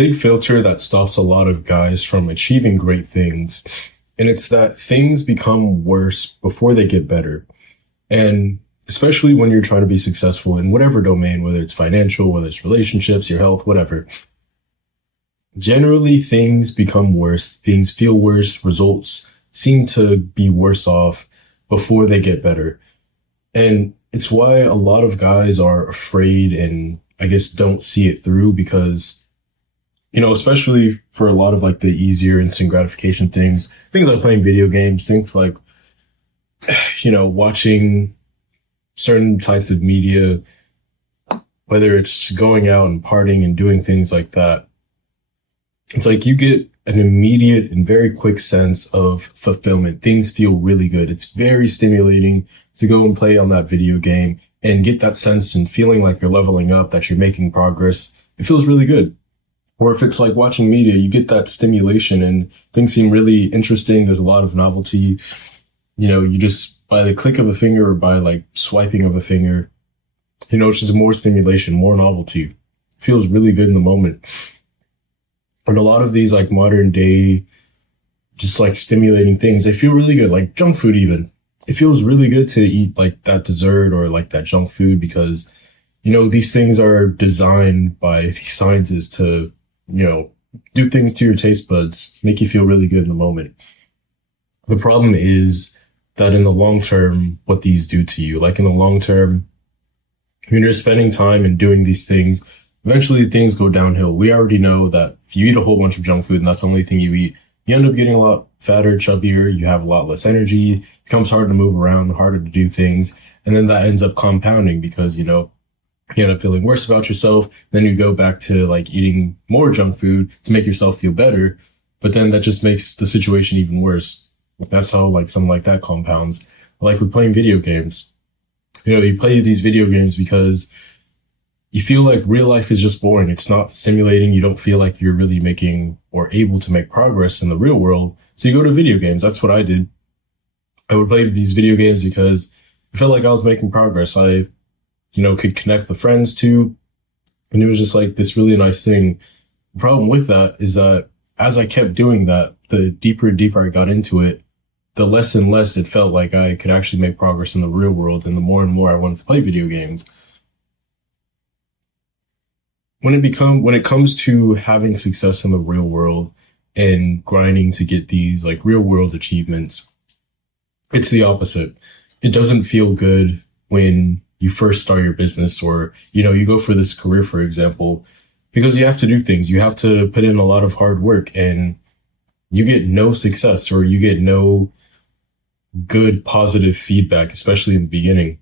big filter that stops a lot of guys from achieving great things. And it's that things become worse before they get better. And especially when you're trying to be successful in whatever domain, whether it's financial, whether it's relationships, your health, whatever, generally things become worse. Things feel worse. Results seem to be worse off before they get better. And it's why a lot of guys are afraid and I guess don't see it through because, especially for a lot of like the easier instant gratification things like playing video games, things like, watching certain types of media, whether it's going out and partying and doing things like that. It's like you get an immediate and very quick sense of fulfillment. Things feel really good. It's very stimulating to go and play on that video game and get that sense and feeling like you're leveling up, that you're making progress. It feels really good. Or if it's like watching media, you get that stimulation and things seem really interesting. There's a lot of novelty. You just, by the click of a finger or by like swiping of a finger, it's just more stimulation, more novelty. It feels really good in the moment. And a lot of these like modern day, just like stimulating things, they feel really good, like junk food even. It feels really good to eat like that dessert or like that junk food because, these things are designed by these scientists to, do things to your taste buds, make you feel really good in the moment. The problem is that in the long term, what these do to you, like in the long term, when you're spending time and doing these things, eventually things go downhill. We already know that if you eat a whole bunch of junk food and that's the only thing you eat, you end up getting a lot fatter, chubbier, you have a lot less energy, it becomes harder to move around, harder to do things. And then that ends up compounding because, you end up feeling worse about yourself. Then you go back to like eating more junk food to make yourself feel better. But then that just makes the situation even worse. That's how like something like that compounds. Like with playing video games, you play these video games because you feel like real life is just boring. It's not stimulating. You don't feel like you're really making or able to make progress in the real world. So you go to video games. That's what I did. I would play these video games because I felt like I was making progress. I, could connect the friends to, and it was just like this really nice thing. The problem with that is that as I kept doing that, the deeper and deeper I got into it, the less and less it felt like I could actually make progress in the real world. And the more and more I wanted to play video games. When it comes to having success in the real world and grinding to get these like real world achievements, it's the opposite. It doesn't feel good when you first start your business or, you go for this career, for example, because you have to do things. You have to put in a lot of hard work and you get no success or you get no good positive feedback, especially in the beginning.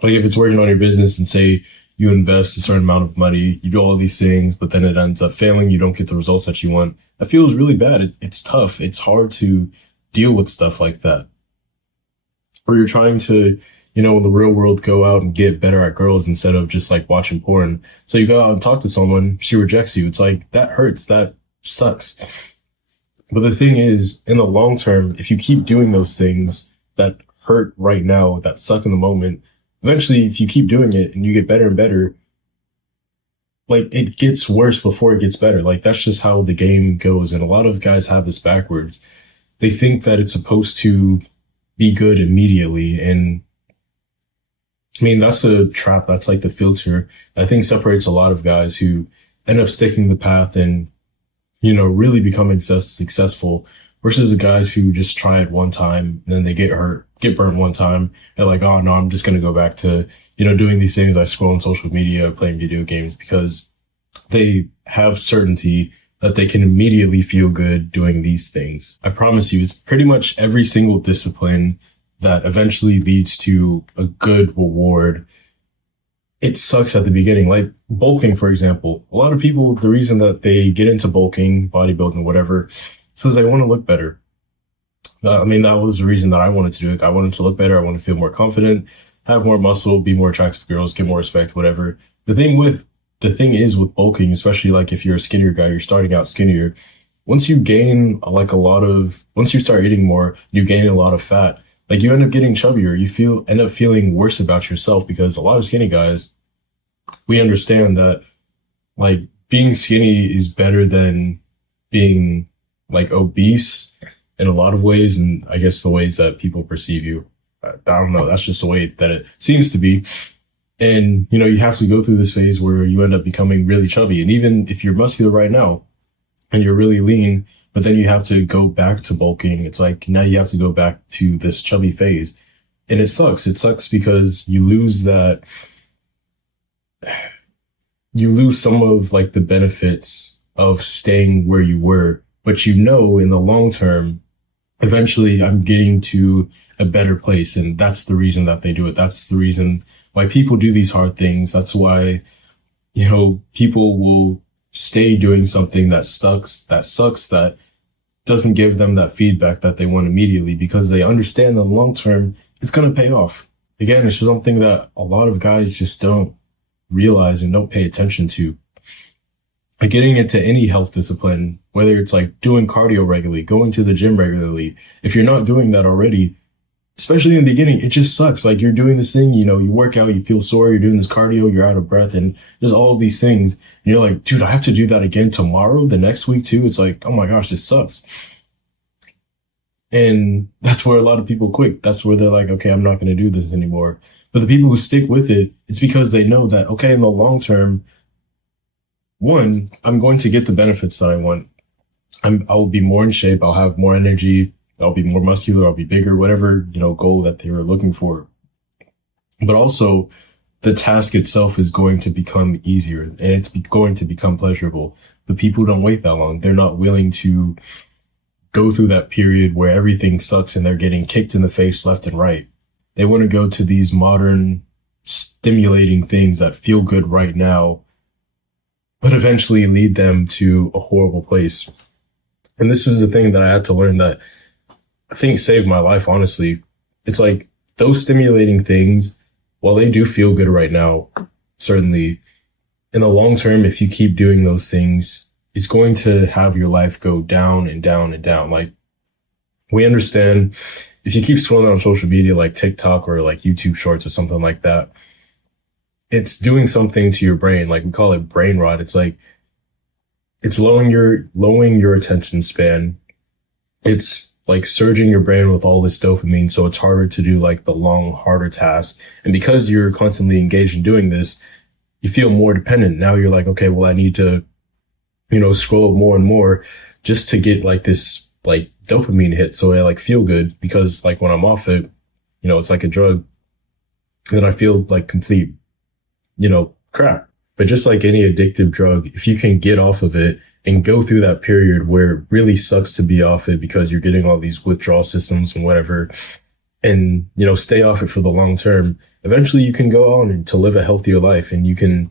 Like if it's working on your business and say, you invest a certain amount of money, you do all these things, but then it ends up failing. You don't get the results that you want. That feels really bad. It's tough. It's hard to deal with stuff like that. Or you're trying to, in the real world, go out and get better at girls instead of just like watching porn. So you go out and talk to someone, she rejects you. It's like, that hurts. That sucks. But the thing is, in the long term, if you keep doing those things that hurt right now, that suck in the moment, eventually, if you keep doing it and you get better and better, like it gets worse before it gets better. Like that's just how the game goes. And a lot of guys have this backwards. They think that it's supposed to be good immediately. And I mean, that's a trap. That's like the filter I think separates a lot of guys who end up sticking the path and, really becoming successful versus the guys who just try it one time and then they get hurt, get burnt one time. They're like, oh no, I'm just going to go back to, doing these things. I scroll on social media, playing video games because they have certainty that they can immediately feel good doing these things. I promise you, it's pretty much every single discipline that eventually leads to a good reward. It sucks at the beginning. Like bulking, for example. A lot of people, the reason that they get into bulking, bodybuilding, whatever, says they want to look better. That was the reason that I wanted to do it. I wanted to look better. I wanted to feel more confident, have more muscle, be more attractive to girls, get more respect, whatever. The thing is with bulking, especially like if you're a skinnier guy, you're starting out skinnier. Once you start eating more, you gain a lot of fat. Like you end up getting chubbier. You end up feeling worse about yourself because a lot of skinny guys, we understand that like being skinny is better than being like obese in a lot of ways. And I guess the ways that people perceive you, I don't know. That's just the way that it seems to be. And, you know, you have to go through this phase where you end up becoming really chubby. And even if you're muscular right now and you're really lean, but then you have to go back to bulking, it's like now you have to go back to this chubby phase. And it sucks. It sucks because you lose some of like the benefits of staying where you were, but you know, in the long term, eventually I'm getting to a better place. And that's the reason that they do it. That's the reason why people do these hard things. That's why, you know, people will stay doing something that sucks, that doesn't give them that feedback that they want immediately, because they understand that long term, it's going to pay off. Again, it's just something that a lot of guys just don't realize and don't pay attention to. Like getting into any health discipline, whether it's like doing cardio regularly, going to the gym regularly, if you're not doing that already, especially in the beginning, it just sucks. Like you're doing this thing, you know, you work out, you feel sore, you're doing this cardio, you're out of breath, and there's all of these things. And you're like, dude, I have to do that again tomorrow, the next week too. It's like, oh my gosh, this sucks. And that's where a lot of people quit. That's where they're like, okay, I'm not going to do this anymore. But the people who stick with it, it's because they know that, okay, in the long term, one, I'm going to get the benefits that I want. I'll be more in shape. I'll have more energy. I'll be more muscular. I'll be bigger, whatever, you know, goal that they were looking for. But also the task itself is going to become easier and it's going to become pleasurable. The people don't wait that long. They're not willing to go through that period where everything sucks and they're getting kicked in the face left and right. They want to go to these modern stimulating things that feel good right now, but eventually lead them to a horrible place. And this is the thing that I had to learn that I think saved my life, honestly. It's like those stimulating things, while they do feel good right now, certainly in the long term, if you keep doing those things, it's going to have your life go down and down and down. Like we understand if you keep scrolling on social media, like TikTok or like YouTube shorts or something like that, it's doing something to your brain. Like we call it brain rot. It's like, it's lowering your attention span. It's like surging your brain with all this dopamine. So it's harder to do like the long, harder tasks. And because you're constantly engaged in doing this, you feel more dependent. Now you're like, okay, well, I need to, you know, scroll more and more just to get like this like dopamine hit. So I like feel good, because like when I'm off it, you know, it's like a drug. Then I feel like complete, you know, crap. But just like any addictive drug, if you can get off of it and go through that period where it really sucks to be off it because you're getting all these withdrawal systems and whatever, and, you know, stay off it for the long term, eventually you can go on to live a healthier life, and you can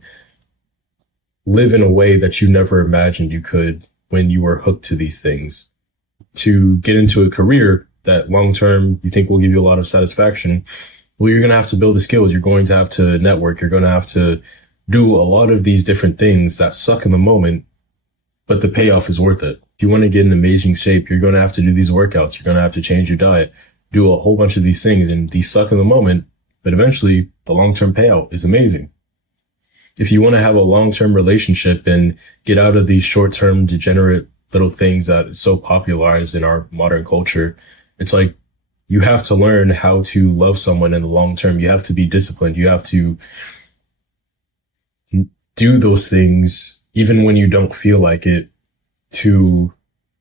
live in a way that you never imagined you could when you were hooked to these things. To get into a career that long term you think will give you a lot of satisfaction, well, you're going to have to build the skills. You're going to have to network. You're going to have to do a lot of these different things that suck in the moment, but the payoff is worth it. If you want to get in amazing shape, you're going to have to do these workouts. You're going to have to change your diet, do a whole bunch of these things, and these suck in the moment, but eventually the long-term payout is amazing. If you want to have a long-term relationship and get out of these short-term degenerate little things that is so popularized in our modern culture, it's like you have to learn how to love someone in the long term. You have to be disciplined. You have to do those things even when you don't feel like it, to,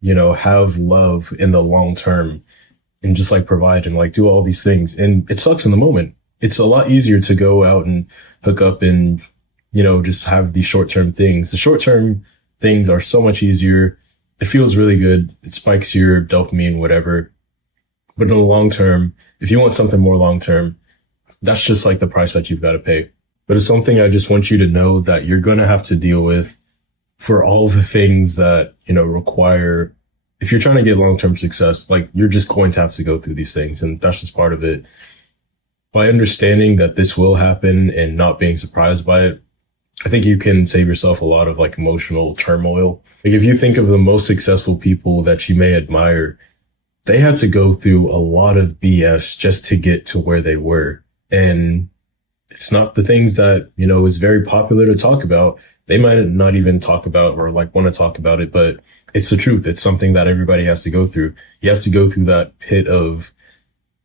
you know, have love in the long term and just like provide and like do all these things. And it sucks in the moment. It's a lot easier to go out and hook up and, you know, just have these short-term things. The short-term things are so much easier. It feels really good. It spikes your dopamine, whatever. But in the long term, if you want something more long term, that's just like the price that you've got to pay. But it's something I just want you to know that you're going to have to deal with for all the things that, you know, require, if you're trying to get long-term success, like you're just going to have to go through these things. And that's just part of it. By understanding that this will happen and not being surprised by it, I think you can save yourself a lot of like emotional turmoil. Like if you think of the most successful people that you may admire, they had to go through a lot of BS just to get to where they were. And it's not the things that, you know, is very popular to talk about. they might not even talk about or like want to talk about it, but it's the truth. It's something that everybody has to go through. You have to go through that pit of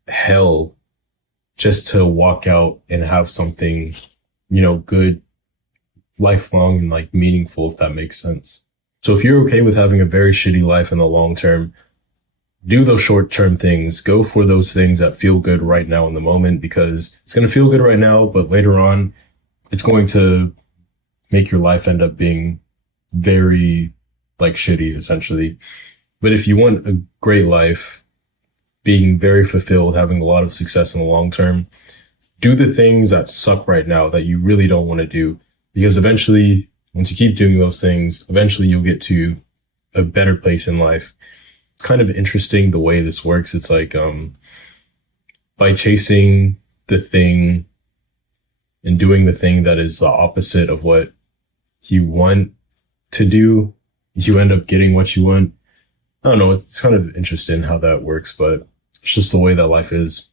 hell just to walk out and have something, good, lifelong and like meaningful, if that makes sense. So if you're okay with having a very shitty life in the long term, do those short term things. Go for those things that feel good right now in the moment, because it's going to feel good right now, but later on, it's going to make your life end up being very like shitty, essentially. But if you want a great life, being very fulfilled, having a lot of success in the long term, do the things that suck right now that you really don't want to do. Because eventually, once you keep doing those things, eventually you'll get to a better place in life. It's kind of interesting the way this works. It's like, by chasing the thing and doing the thing that is the opposite of what you want to do, you end up getting what you want. I don't know. It's kind of interesting how that works, but it's just the way that life is.